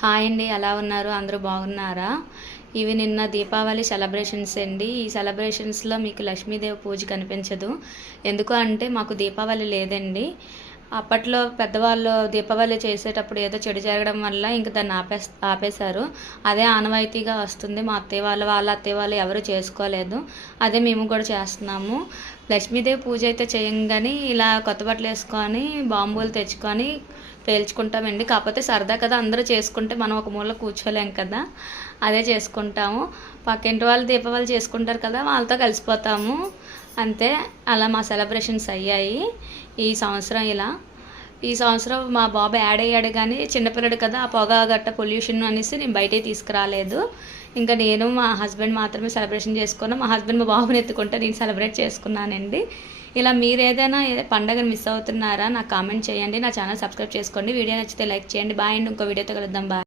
Hi అండి, ఎలా ఉన్నారు? అందరూ బాగున్నారా? ఇవి నిన్న దీపావళి సెలబ్రేషన్స్ అండి. ఈ సెలబ్రేషన్స్లో మీకు లక్ష్మీదేవి పూజ కనిపించదు. ఎందుకు అంటే మాకు దీపావళి లేదండి. అప్పట్లో పెద్దవాళ్ళు దీపావళి చేసేటప్పుడు ఏదో చెడు జరగడం వల్ల ఇంక దాన్ని ఆపేశారు. అదే ఆనవాయితీగా వస్తుంది. మా అత్తయ్య వాళ్ళ అత్తయ్య వాళ్ళు ఎవరు చేసుకోలేదు. అదే మేము కూడా చేస్తున్నాము. లక్ష్మీదేవి పూజ అయితే చేయంగానే ఇలా కొత్త బట్టలు వేసుకొని బాంబులు తెచ్చుకొని పేల్చుకుంటామండి. కాకపోతే సరదా కదా, అందరూ చేసుకుంటే మనం ఒక మూల కూర్చోలేం కదా, అదే చేసుకుంటాము. పక్కింటి వాళ్ళు దీపావళి చేసుకుంటారు కదా, వాళ్ళతో కలిసిపోతాము అంతే. అలా మా సెలబ్రేషన్స్ అయ్యాయి ఈ సంవత్సరం. ఈ సంవత్సరం మా బాబు యాడ్ అయ్యాడు, కానీ చిన్నపిల్లడు కదా, ఆ పొగ గట్ట పొల్యూషన్ అనేసి నేను బయటే తీసుకురాలేదు. ఇంకా నేను మా హస్బెండ్ మాత్రమే సెలబ్రేషన్ చేసుకున్నాను. మా హస్బెండ్ మా బాబుని ఎత్తుకుంటే నేను సెలబ్రేట్ చేసుకున్నానండి. ఇలా మీరు ఏదైనా పండగను మిస్ అవుతున్నారా? నాకు కామెంట్ చేయండి. నా ఛానల్ సబ్స్క్రైబ్ చేసుకోండి. వీడియో నచ్చితే లైక్ చేయండి. బాయ్ అండి. ఇంకో వీడియోతో కలుద్దాం. బాయ్.